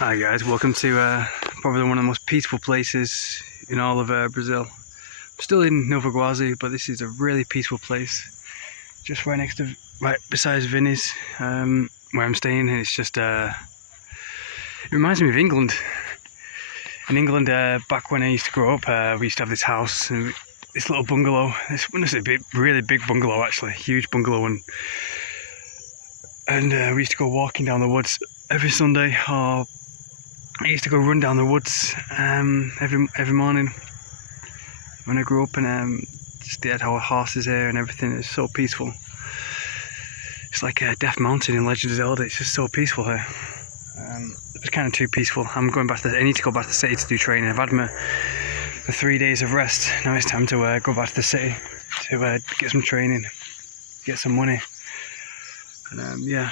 Hi guys, welcome to probably one of the most peaceful places in all of Brazil. I'm still in Nova Guazi, but this is a really peaceful place. Just right beside Venice, where I'm staying, and it's just, it reminds me of England. In England, back when I used to grow up, we used to have this house, and this little bungalow. This is a really big bungalow actually, huge bungalow, and we used to go walking down the woods every Sunday, or I used to go run down the woods every morning when I grew up, and just they had our horses here and everything. It's so peaceful. It's like Death Mountain in Legend of Zelda. It's just so peaceful here. It was kind of too peaceful. I need to go back to the city to do training. I've had my 3 days of rest. Now it's time to go back to the city to get some training, get some money, and yeah.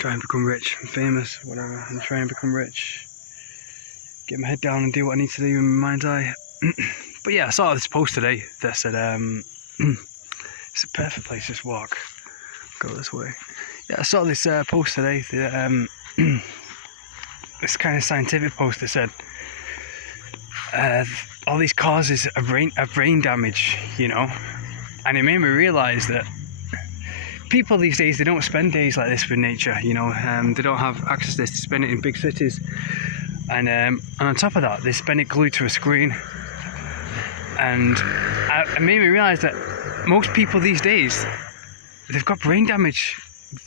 Try and become rich and famous, whatever, and try and become rich. Get my head down and do what I need to do in my mind's eye. But yeah, I saw this post today that said, it's a perfect place to just walk. Go this way. Yeah, I saw this post today, that, this kind of scientific post that said, all these causes of brain damage, you know, and it made me realise that people these days, they don't spend days like this with nature, you know. They don't have access to this. They spend it in big cities, and on top of that, they spend it glued to a screen. And it made me realise that most people these days, they've got brain damage.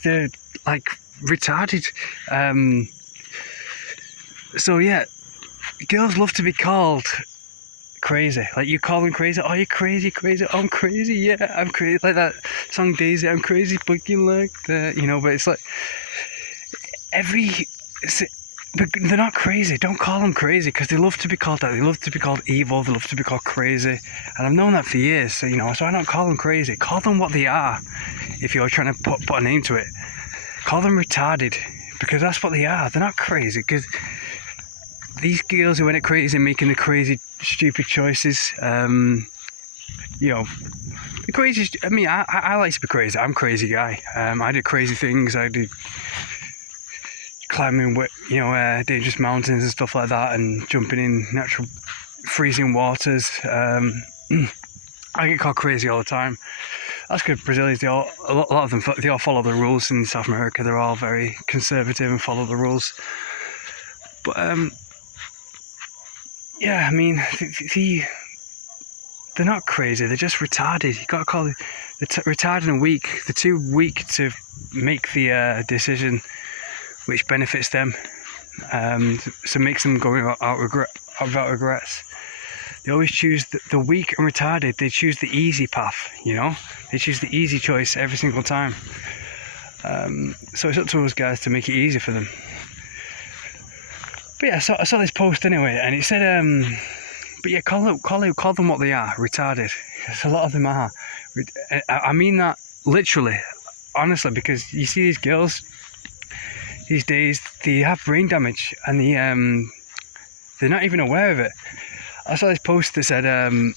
They're like retarded. So yeah, girls love to be called crazy. Like, you call them crazy. Oh, you're crazy. Oh, I'm crazy. Yeah, I'm crazy. Like that song Daisy, I'm crazy, but you like that, you know. But it's like but they're not crazy. Don't call them crazy, because they love to be called that. They love to be called evil. They love to be called crazy. And I've known that for years. So, you know, so I don't call them crazy. Call them what they are. If you're trying to put a name to it, call them retarded, because that's what they are. They're not crazy, because these girls who went crazy, making the crazy, stupid choices, you know, the craziest. I mean, I like to be crazy. I'm a crazy guy. I do crazy things. I do climbing, you know, dangerous mountains and stuff like that, and jumping in natural freezing waters. I get called crazy all the time. That's good. Brazilians, a lot of them, they all follow the rules. In South America, they're all very conservative and follow the rules. But yeah, I mean, they're not crazy, they're just retarded. You gotta call it retarded and weak. They're too weak to make the decision which benefits them. So makes them go without regrets. They always choose the weak and retarded. They choose the easy path, you know? They choose the easy choice every single time. So it's up to us guys to make it easy for them. But yeah, I saw this post anyway, and it said, but yeah, call them what they are, retarded. Because a lot of them are. I mean that literally, honestly, because you see these girls these days, they have brain damage, and they're not even aware of it. I saw this post that said, and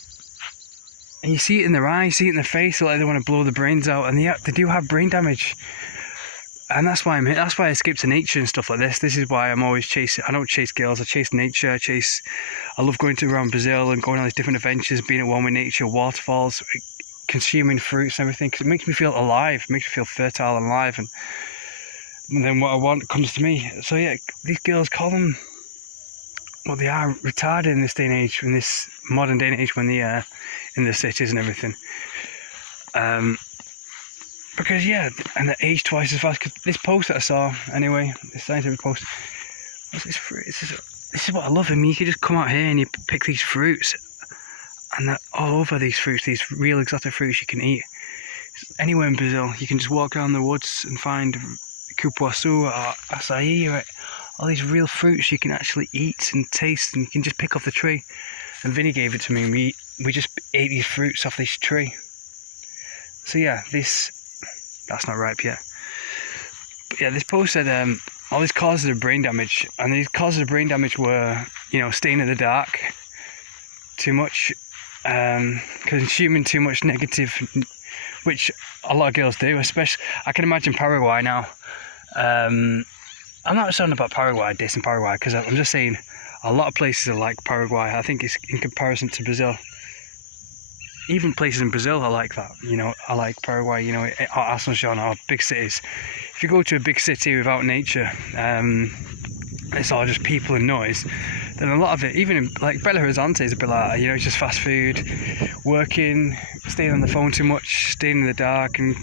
you see it in their eyes, see it in their face, like they want to blow their brains out, and they do have brain damage. And that's why I escape to nature and stuff like this. This is why I'm always chasing. I don't chase girls. I chase nature. I love going around Brazil and going on these different adventures, being at one with nature, waterfalls, consuming fruits and everything. Because it makes me feel alive. It makes me feel fertile and alive. And then what I want comes to me. So yeah, these girls, call them what they are, retarded in this day and age, in this modern day and age, when they are in the cities and everything. Because yeah, and they age twice as fast. Because this post that I saw, anyway, this scientific post, what's this fruit? This is what I love. I mean, you can just come out here and you pick these fruits, and they're all over these fruits, these real exotic fruits you can eat. Anywhere in Brazil, you can just walk around the woods and find cupuaçu or açaí, or all these real fruits you can actually eat and taste, and you can just pick off the tree. And Vinny gave it to me, and we just ate these fruits off this tree. So yeah, that's not ripe yet. But yeah, this post said all these causes of brain damage, and these causes of brain damage were, you know, staying in the dark too much, consuming too much negative, which a lot of girls do. Especially, I can imagine Paraguay now. I'm not saying about Paraguay, dissing Paraguay, because I'm just saying a lot of places are like Paraguay. I think it's in comparison to Brazil. Even places in Brazil are like that. I like Paraguay. Or Asunción, or big cities. If you go to a big city without nature, it's all just people and noise. Then a lot of it, even in like Belo Horizonte, is a bit like that. It's just fast food, working, staying on the phone too much, staying in the dark. And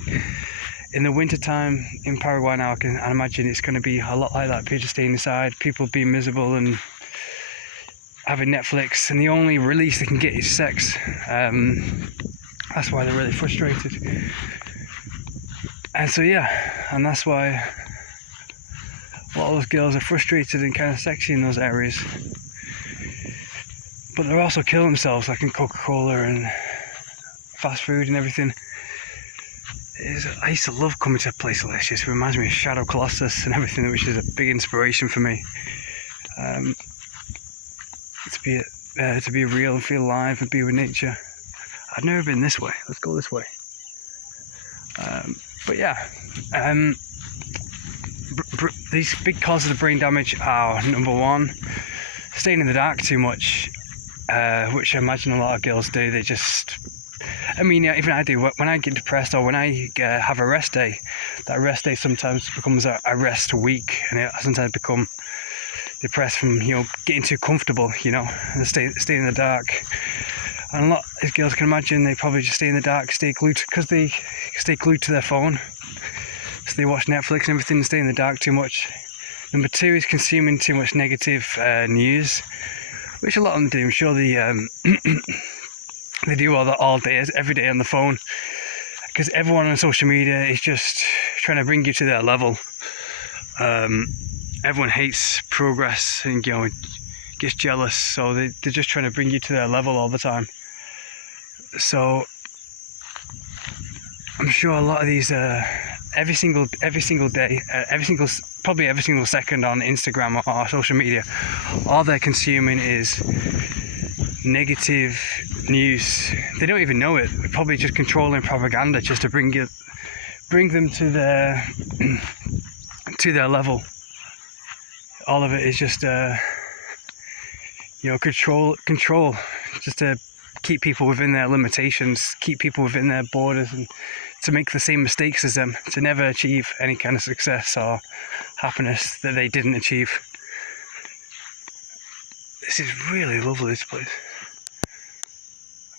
in the winter time in Paraguay now, I imagine it's going to be a lot like that. People just staying inside, people being miserable and having Netflix, and the only release they can get is sex. That's why they're really frustrated. And so and that's why a lot of those girls are frustrated and kind of sexy in those areas. But they're also killing themselves, like in Coca-Cola and fast food and everything. I used to love coming to a place like this. It reminds me of Shadow Colossus and everything, which is a big inspiration for me. To be real and feel alive and be with nature. I've never been this way. Let's go this way. These big causes of brain damage are, number one, staying in the dark too much, which I imagine a lot of girls do. They just, even I do. When I get depressed or when I have a rest day, that rest day sometimes becomes a rest week, and I sometimes become depressed from getting too comfortable, and stay in the dark. And a lot of girls can imagine they probably just stay in the dark, because they stay glued to their phone. So they watch Netflix and everything and stay in the dark too much. Number two is consuming too much negative news, which a lot of them do. I'm sure they they do all that all day, every day on the phone, because everyone on social media is just trying to bring you to their level. Everyone hates progress and gets jealous, so they're just trying to bring you to their level all the time. So I'm sure a lot of these every single day, probably every single second on Instagram or social media, all they're consuming is negative news. They don't even know it. They're probably just controlling propaganda just to bring them to their level. All of it is just control, just to keep people within their limitations, keep people within their borders, and to make the same mistakes as them, to never achieve any kind of success or happiness that they didn't achieve. This is really lovely, this place.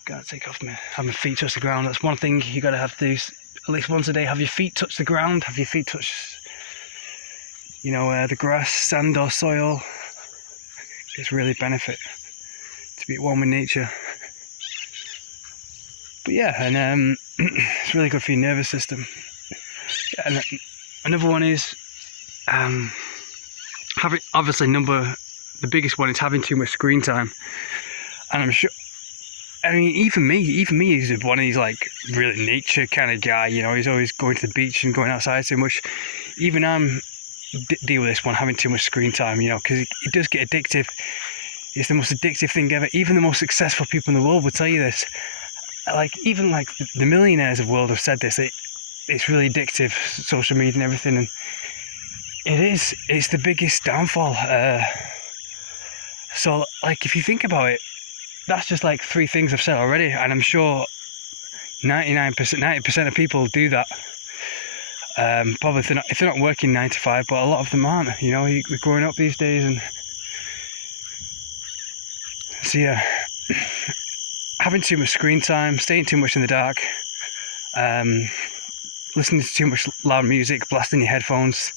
Gotta take off have my feet touch the ground. That's one thing you gotta have to do at least once a day. Have your feet touch the ground, have your feet touch the grass, sand or soil. It's really benefit to be at one with nature. But it's really good for your nervous system. And another one is having, obviously the biggest one is having too much screen time. And I'm sure, even me is one of these like really nature kind of guy. He's always going to the beach and going outside so much. Even I'm deal with this one, having too much screen time, because it does get addictive. It's the most addictive thing ever. Even the most successful people in the world will tell you this. Even the millionaires of the world have said this. It's really addictive, social media and everything, and it's the biggest downfall. So if you think about it, that's just like three things I've said already, and I'm sure 90% of people do that. Probably if they're not working 9 to 5, but a lot of them aren't. We're growing up these days, and so having too much screen time, staying too much in the dark, listening to too much loud music, blasting your headphones,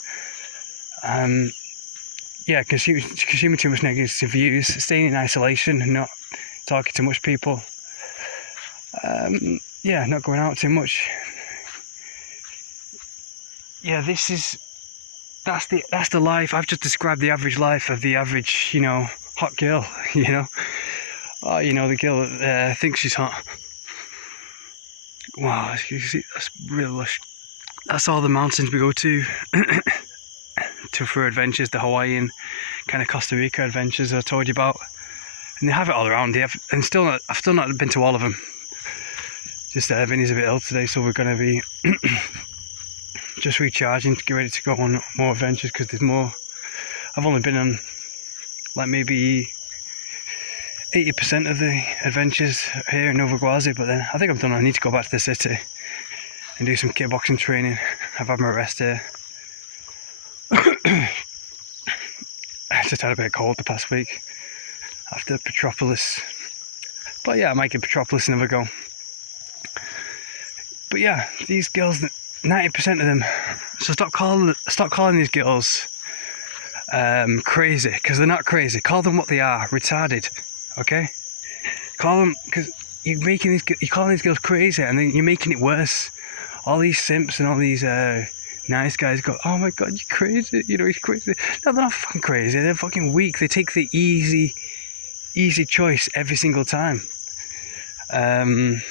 consuming too much negative views, staying in isolation and not talking to much people, not going out too much. That's the life. I've just described the average life of the average, hot girl, the girl that thinks she's hot. Wow, you see, that's real lush. That's all the mountains we go to for adventures, the Hawaiian kind of Costa Rica adventures I told you about. And they have it all around. I've still not been to all of them. Just Vinny's a bit ill today, so we're going to be just recharging to get ready to go on more adventures, because there's more I've only been on like maybe 80% of the adventures here in Nova Gwazi, but then I think I'm done. I need to go back to the city and do some kickboxing training. I've had my rest here. I just had a bit of cold the past week after Petropolis, but yeah, I might give Petropolis another go. But yeah, these girls, 90% of them, so stop calling these girls crazy, because they're not crazy. Call them what they are, retarded. Okay, call them, because you're calling these girls crazy, and then you're making it worse. All these simps and all these nice guys go, oh my god, you're crazy, you know, he's crazy. No, they're not fucking crazy, they're fucking weak. They take the easy choice every single time. And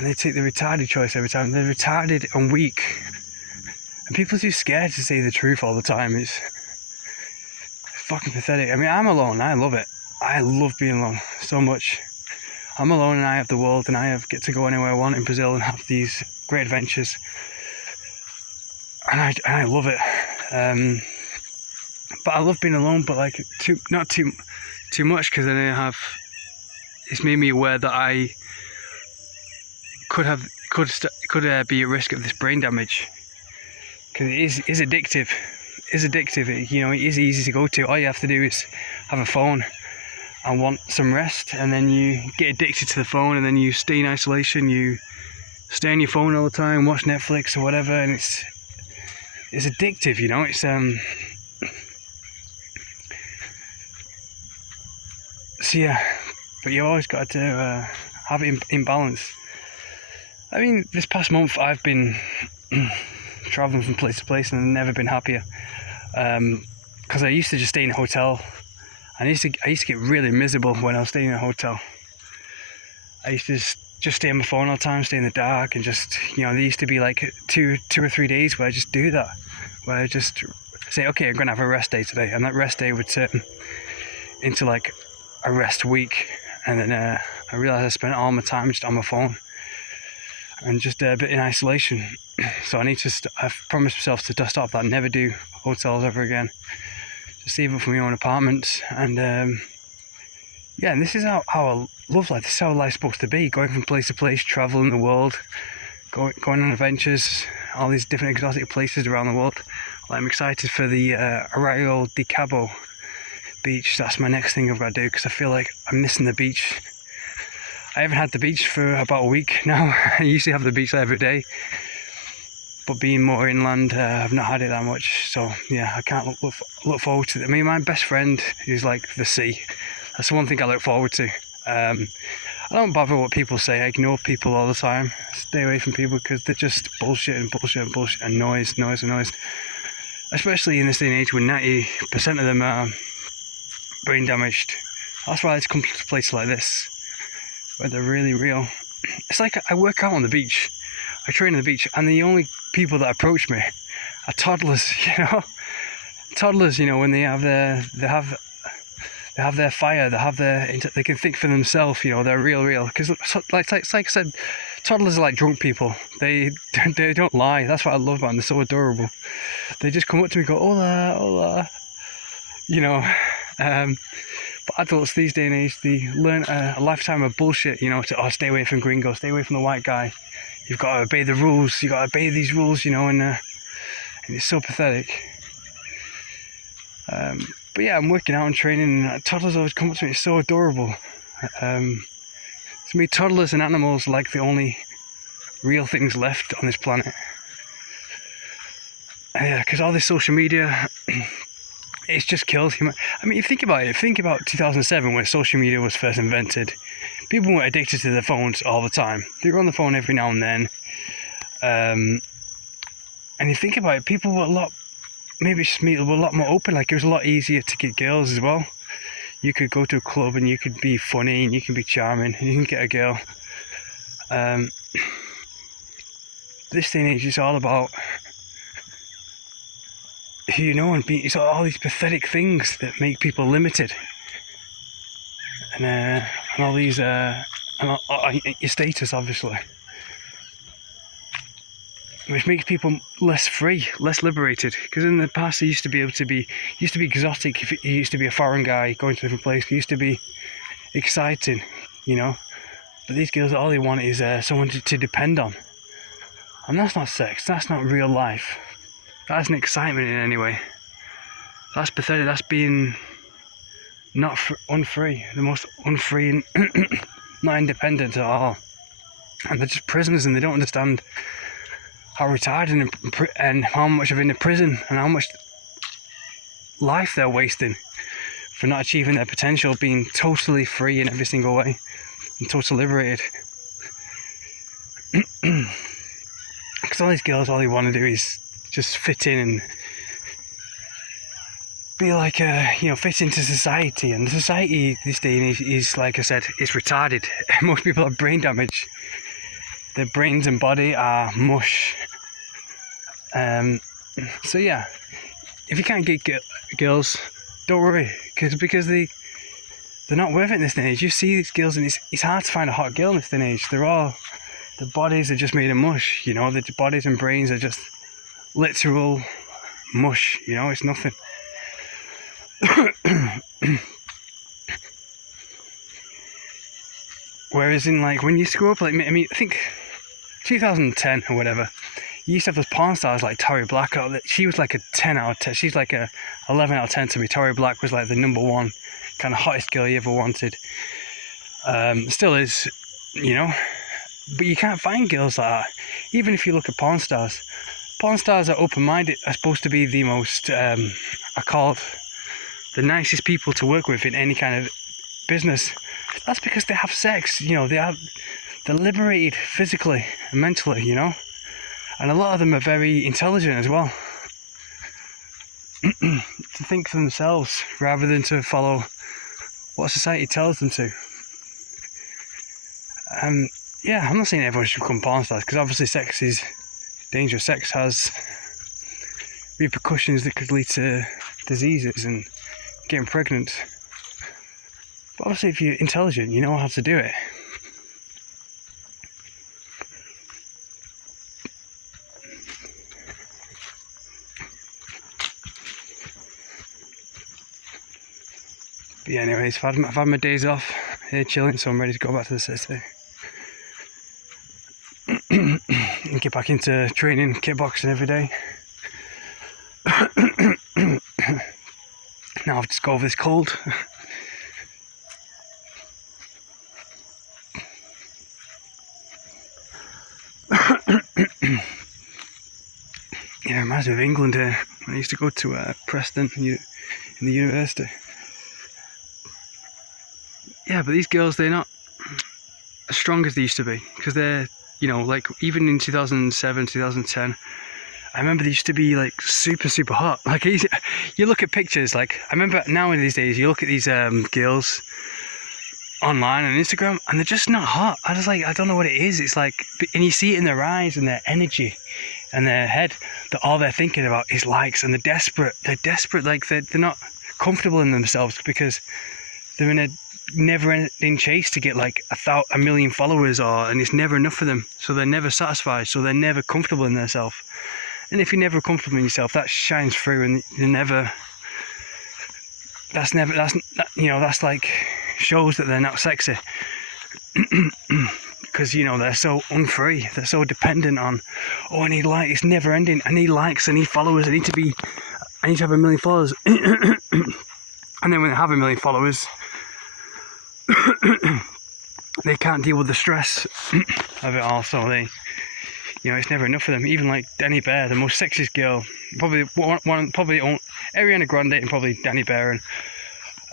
they take the retarded choice every time. They're retarded and weak. And people are too scared to say the truth all the time. It's fucking pathetic. I mean, I'm alone. I love it. I love being alone so much. I'm alone and I have the world, and I get to go anywhere I want in Brazil and have these great adventures. And I love it. But I love being alone, but like not too much, because then it's made me aware that I could be at risk of this brain damage, because it is addictive. It's addictive. It is easy to go to. All you have to do is have a phone and want some rest, and then you get addicted to the phone, and then you stay in isolation. You stay on your phone all the time, watch Netflix or whatever, and it's addictive. It's so yeah. But you always got to have it in balance. I mean, this past month I've been traveling from place to place, and I've never been happier. Because I used to just stay in a hotel. I used to get really miserable when I was staying in a hotel. I used to just stay on my phone all the time, stay in the dark, and just, there used to be like two or 3 days where I just do that, where I just say, okay, I'm gonna have a rest day today, and that rest day would turn into like a rest week, and then I realised I spent all my time just on my phone and just a bit in isolation. So I've promised myself to stop that, never do hotels ever again, just save up for my own apartment. And yeah, and this is how I love life. This is how life's supposed to be, going from place to place, traveling the world, going on adventures, all these different exotic places around the world. Well, I'm excited for the Arraio de Cabo beach. That's my next thing I've got to do, because I feel like I'm missing the beach. I haven't had the beach for about a week now. I used to have the beach every day, but being more inland, I've not had it that much. So yeah, I can't look forward to it. I mean, my best friend is like the sea. That's the one thing I look forward to. I don't bother what people say. I ignore people all the time. Stay away from people, because they're just bullshit and noise. Especially in this day and age when 90% of them are brain damaged. That's why I like to come to places like this, where they're really real. It's like I work out on the beach, I train on the beach, and the only people that approach me are toddlers. Toddlers, when they have their fire, they can think for themselves. They're real. Because like I said, toddlers are like drunk people. They don't lie. That's what I love about them. They're so adorable. They just come up to me and go, hola. But adults these day and age, they learn a lifetime of bullshit, to stay away from gringo, stay away from the white guy. You've got to obey the rules, you've got to obey these rules, and it's so pathetic. But yeah, I'm working out and training, and toddlers always come up to me. It's so adorable. To me, toddlers and animals are like the only real things left on this planet. Yeah, because all this social media, it's just killed human. I mean, you think about it. Think about 2007 when social media was first invented. People were addicted to their phones all the time. They were on the phone every now and then. And you think about it, people were a lot more open. Like, it was a lot easier to get girls as well. You could go to a club and you could be funny and you can be charming and you can get a girl. This day and age is all about who you know, and it's all these pathetic things that make people limited, and all these and your status, obviously. which makes people less free, less liberated. Because in the past, they used to be exotic. If you used to be a foreign guy going to a different place, it used to be exciting, you know. But these girls, all they want is someone to depend on, and that's not sex. That's not real life. That's an excitement in any way. That's pathetic. That's being not unfree, the most unfree and not independent at all. And they're just prisoners, and they don't understand how retarded and how much of in the prison and how much life they're wasting for not achieving their potential, being totally free in every single way and totally liberated. Because all these girls, all they want to do is just fit in and be like fit into society. And society this day and age is, like I said, it's retarded. Most people have brain damage. Their brains and body are mush. So yeah, if you can't get girls, don't worry, because they're not worth it in this day and age. You see these girls, and it's hard to find a hot girl in this day and age. The bodies are just made of mush, you know. The bodies and brains are just literal mush, you know. It's nothing. Whereas in, like, when you used to grow up, like, I mean, I think 2010 or whatever, you used to have those porn stars like Tori Black. She was like a 10 out of 10. She's like a 11 out of 10 to me. Tori Black was like the number one kind of hottest girl you ever wanted. Still is, you know. But you can't find girls like that. Even if you look at porn stars are open-minded, are supposed to be the most, are called the nicest people to work with in any kind of business. That's because they have sex, you know. They're liberated physically and mentally, you know. And a lot of them are very intelligent as well. To think for themselves rather than to follow what society tells them to. Yeah, I'm not saying everyone should become porn stars, because obviously sex is dangerous. Sex has repercussions that could lead to diseases and getting pregnant. But obviously if you're intelligent, you know how to do it. But yeah, anyways, I've had my days off here chilling, so I'm ready to go back to the city. And get back into training, kickboxing every day. Now I've just got over this cold. Yeah, it reminds me of England here. I used to go to Preston in the university. Yeah, but these girls, they're not as strong as they used to be, because they're, you know, like even in 2007, 2010, I remember they used to be like super, super hot. Like you look at pictures, like I remember now in these days, you look at these girls online on Instagram, and they're just not hot. I don't know what it is. It's like, and you see it in their eyes and their energy and their head, that all they're thinking about is likes, and they're desperate, like they're not comfortable in themselves, because they're in a never-ending chase to get like a million followers, and it's never enough for them, so they're never satisfied, so they're never comfortable in themselves. And if you're never comfortable in yourself, that shines through, and that's like shows that they're not sexy. Because, you know, they're so unfree, they're so dependent on, I need likes, it's never ending, I need likes, I need followers, I need to have 1 million followers. And then when they have 1 million followers, they can't deal with the stress of it all, so they, you know, it's never enough for them. Even like Danny Bear, the most sexiest girl, probably Ariana Grande and probably Danny Bear, and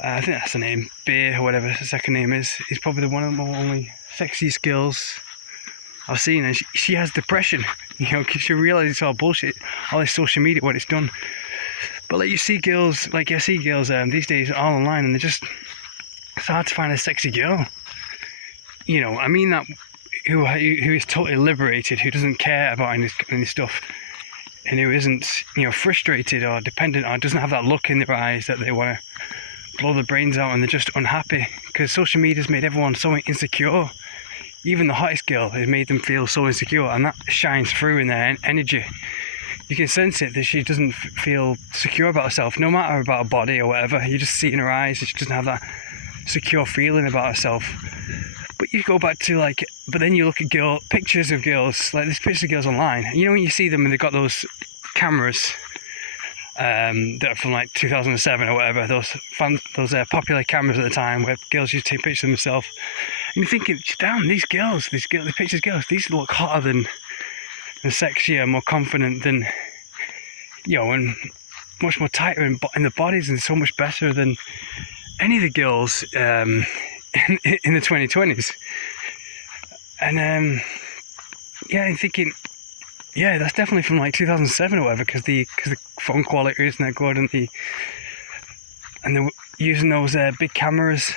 I think that's the name, Bear or whatever the second name is. He's probably one of the only sexiest girls I've seen, and she has depression, you know, because she realizes it's all bullshit, all this social media, what it's done. But like you see girls these days all online, and it's hard to find a sexy girl. You know, I mean that who is totally liberated, who doesn't care about any stuff, and who isn't, you know, frustrated or dependent, or doesn't have that look in their eyes that they want to blow their brains out, and they're just unhappy because social media's made everyone so insecure. even the hottest girl, it made them feel so insecure, and that shines through in their energy. You can sense it that she doesn't feel secure about herself, no matter about her body or whatever. You just see it in her eyes that she doesn't have that secure feeling about herself. But you go back to like, but then you look at pictures of girls, like there's pictures of girls online, and you know when you see them and they've got those cameras that are from like 2007 or whatever, those popular cameras at the time where girls used to take pictures of themselves, and you're thinking, damn, these pictures of girls, these look hotter than sexier, more confident than, and much more tighter in the bodies, and so much better than any of the girls in the 2020s. And I'm thinking, that's definitely from like 2007 or whatever, because the phone quality isn't that good, and they're using those big cameras,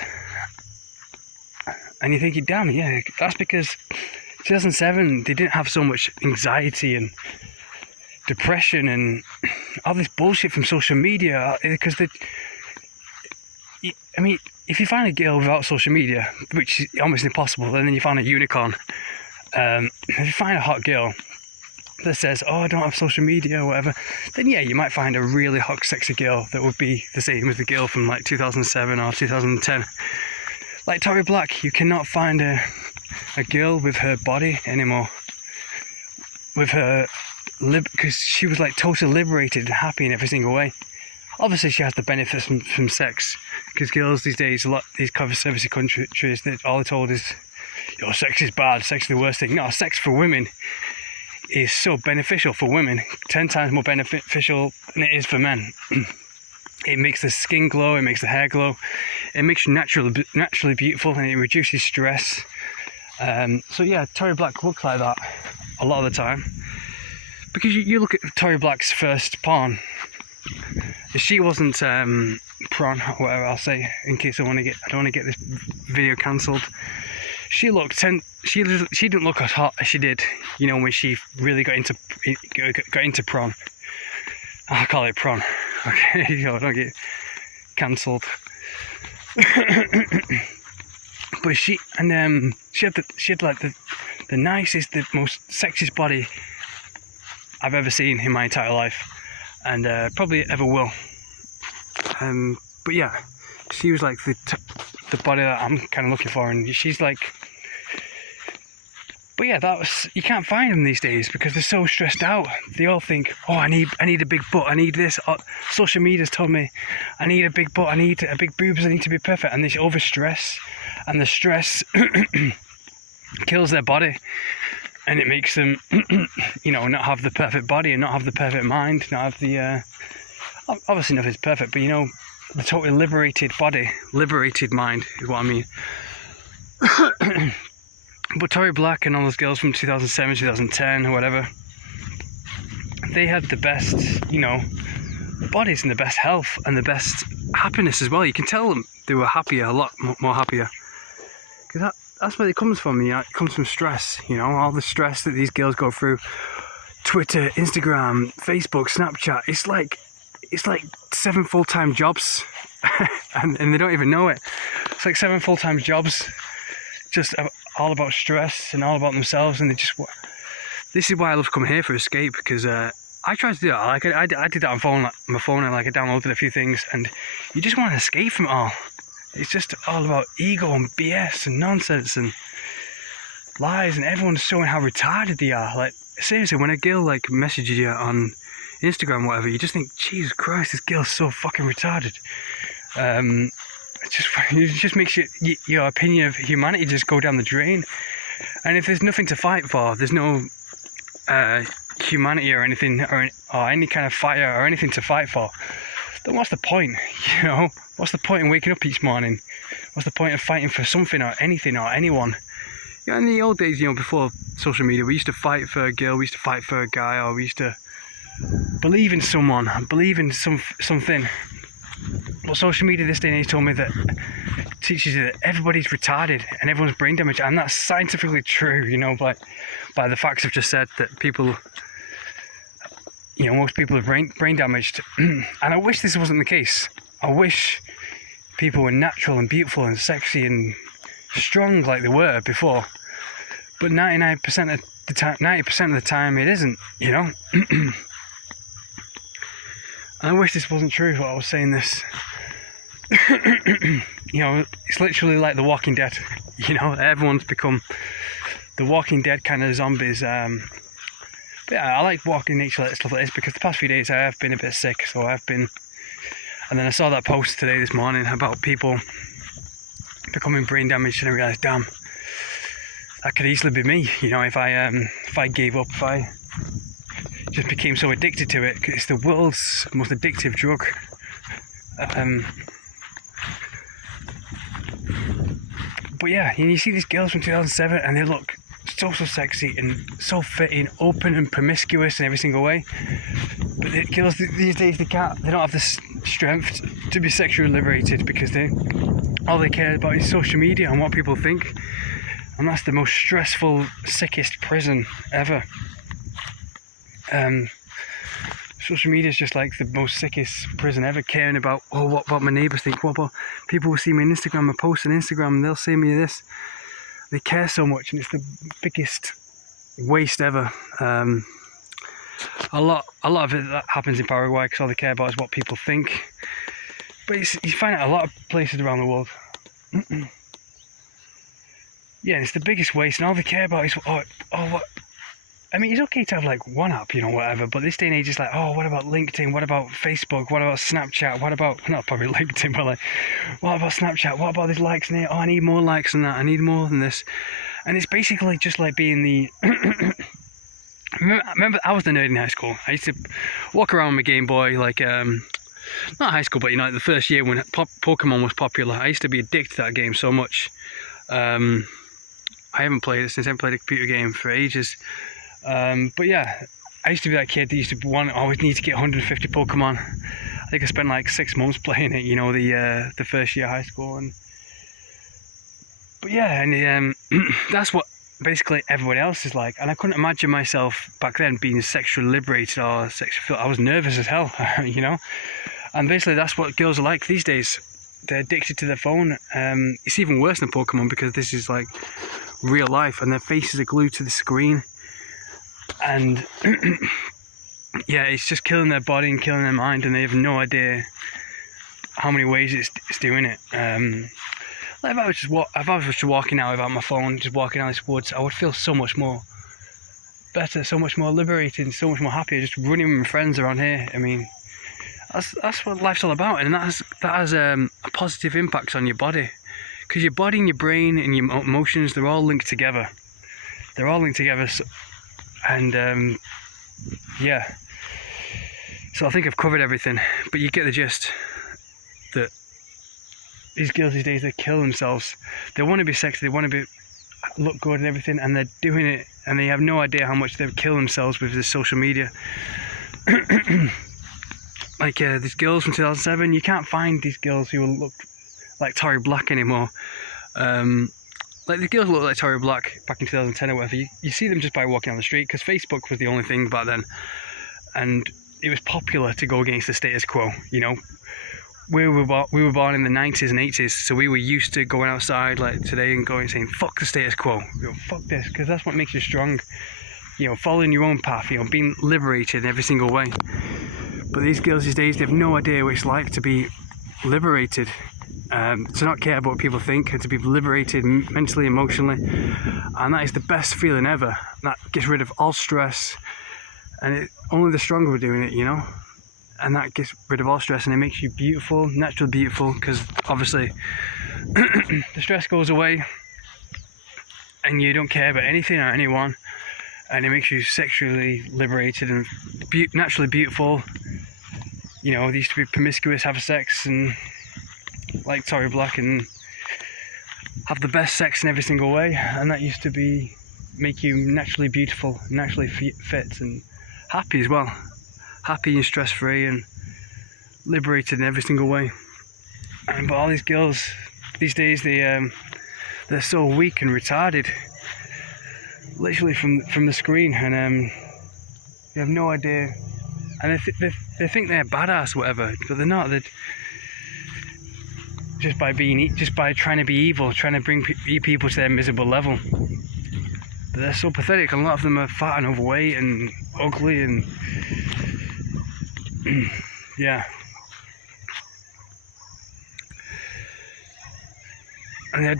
and you're thinking, damn, that's because 2007 they didn't have so much anxiety and depression and all this bullshit from social media, because if you find a girl without social media, which is almost impossible, and then you find a unicorn, if you find a hot girl that says, oh, I don't have social media or whatever, then you might find a really hot, sexy girl that would be the same as the girl from like 2007 or 2010. Like Tori Black, you cannot find a girl with her body anymore, with her because she was like totally liberated and happy in every single way. Obviously she has the benefits from sex, because girls these days, these conservative countries, that all they're told is, sex is bad, sex is the worst thing. No, sex for women is so beneficial for women, 10 times more beneficial than it is for men. It makes the skin glow, it makes the hair glow, it makes you naturally beautiful, and it reduces stress. Tori Black looks like that a lot of the time, because you look at Tori Black's first porn. She wasn't prawn or whatever I'll say, in case I don't want to get this video cancelled. She didn't look as hot as she did, when she really got into prawn. I'll call it prawn. Okay, don't get cancelled. But she had like the nicest, the most sexiest body I've ever seen in my entire life, and probably ever will. But she was like the body that I'm kind of looking for, and she's like. But you can't find them these days because they're so stressed out. They all think, oh, I need a big butt, I need this. Social media's told me I need a big butt, I need a big boobs, I need to be perfect, and they overstress, and the stress kills their body, and it makes them, not have the perfect body and not have the perfect mind, not have the, obviously nothing's perfect, but the totally liberated body, liberated mind is what I mean. But Tori Black and all those girls from 2007, 2010 or whatever, they had the best, bodies and the best health and the best happiness as well. You can tell them they were happier, a lot more happier. Because that's where it comes from. It comes from stress, all the stress that these girls go through. Twitter, Instagram, Facebook, Snapchat. It's like 7 full-time jobs and they don't even know it. It's like 7 full-time jobs, just all about stress and all about themselves, and this is why I love coming here for escape, because I tried to do that. Like I did that on my phone, and like I downloaded a few things, and you just want to escape from it all. It's just all about ego and BS and nonsense and lies, and everyone's showing how retarded they are. Like seriously, when a girl like messages you on Instagram or whatever, you just think, Jesus Christ, this girl's so fucking retarded. It just makes your opinion of humanity just go down the drain. And if there's nothing to fight for, there's no humanity or anything, or any kind of fire or anything to fight for, then what's the point? What's the point in waking up each morning? What's the point of fighting for something or anything or anyone? In the old days, before social media, we used to fight for a girl, we used to fight for a guy, or we used to believe in someone, believe in something. But social media this day and age teaches you that everybody's retarded and everyone's brain damaged, and that's scientifically true, by the facts I've just said, that people, most people are brain damaged. And I wish this wasn't the case. I wish people were natural and beautiful and sexy and strong like they were before. but 99% of the time, 90% of the time, it isn't. You know. And I wish this wasn't true. What I was saying this. You know, it's literally like The Walking Dead. You know, everyone's become The Walking Dead kind of zombies. But yeah, I like walking nature like stuff like this because the past few days I have been a bit sick, so I've been. And then I saw that post this morning about people becoming brain damaged, and I realised, damn, that could easily be me. You know, if I gave up, if I just became so addicted to it. It's the world's most addictive drug. But yeah, you see these girls from 2007 and they look so sexy and so fit and open and promiscuous in every single way. But the girls these days, they don't have the strength to be sexually liberated because all they care about is social media and what people think. And that's the most stressful, sickest prison ever. Social media is just like the most sickest prison ever, caring about, what my neighbours think, what about people will see me on Instagram, I post on Instagram and they'll see me this. They care so much, and it's the biggest waste ever. A lot of it that happens in Paraguay because all they care about is what people think. But you find it a lot of places around the world. Yeah, it's the biggest waste, and all they care about is what. I mean, it's okay to have like one app, you know, whatever, but this day and age is like, what about LinkedIn? What about Facebook? What about Snapchat? What about, not probably LinkedIn, but like, what about Snapchat? What about these likes in it? I need more likes than that. I need more than this. And it's basically just like being the... Remember, I was the nerd in high school. I used to walk around with my Game Boy, like, not high school, but, you know, like the first year when Pokemon was popular. I used to be addicted to that game so much. I haven't played it since I haven't played a computer game for ages. But yeah, I used to be that kid that used to always need to get 150 Pokemon. I think I spent like 6 months playing it, you know, the first year of high school. But yeah, and that's what basically everyone else is like. And I couldn't imagine myself back then being sexually liberated or sexually. I was nervous as hell, you know. And basically that's what girls are like these days. They're addicted to their phone. It's even worse than Pokemon because this is like real life, and their faces are glued to the screen. And yeah, it's just killing their body and killing their mind, and they have no idea how many ways it's doing it. Like if I was just walking out without my phone, just walking out this woods, I would feel so much more better, so much more liberated, so much more happier just running with my friends around here. I mean, that's what life's all about, and that has a positive impact on your body, because your body and your brain and your emotions, they're all linked together. And yeah, so I think I've covered everything, but you get the gist that these girls these days, they kill themselves. They want to be sexy, they want to look good and everything, and they're doing it, and they have no idea how much they've killed themselves with this social media. Like these girls from 2007, you can't find these girls who look like Tory Black anymore. Like the girls look like Tory Black back in 2010 or whatever. You see them just by walking on the street, because Facebook was the only thing back then, and it was popular to go against the status quo. You know, we were born in the 90s and 80s, so we were used to going outside like today and going saying fuck the status quo, you know, fuck this, because that's what makes you strong. You know, following your own path, you know, being liberated in every single way. But these girls these days, they have no idea what it's like to be liberated. To not care about what people think, and to be liberated mentally, emotionally, and that is the best feeling ever. That gets rid of all stress, and only the stronger are doing it, you know. And that gets rid of all stress, and it makes you beautiful, naturally beautiful, because obviously the stress goes away, and you don't care about anything or anyone, and it makes you sexually liberated and naturally beautiful. You know, they used to be promiscuous, have sex, and like Tory Black, and have the best sex in every single way, and that used to make you naturally beautiful, naturally fit, and happy as well. Happy and stress-free and liberated in every single way. But all these girls these days, they're so weak and retarded, literally from the screen, and they have no idea, and they think they're badass or whatever, but they're not. They're just by trying to be evil, trying to bring people to their miserable level. But they're so pathetic, and a lot of them are fat and overweight and ugly, and yeah. And they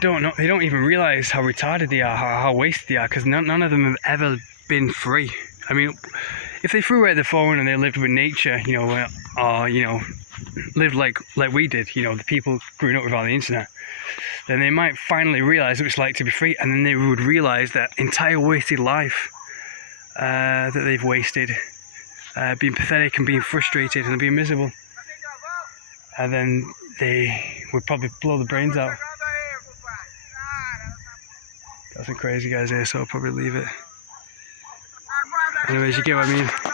don't even realise how retarded they are, how wasted they are, because none of them have ever been free. I mean, if they threw away their phone and they lived with nature, you know, or, you know, lived like we did, you know, the people growing up without the internet, then they might finally realise what it's like to be free, and then they would realise that entire wasted life that they've wasted, being pathetic and being frustrated and being miserable. And then they would probably blow the brains out. Got some crazy guys here, so I'll probably leave it. Anyways, you get what I mean.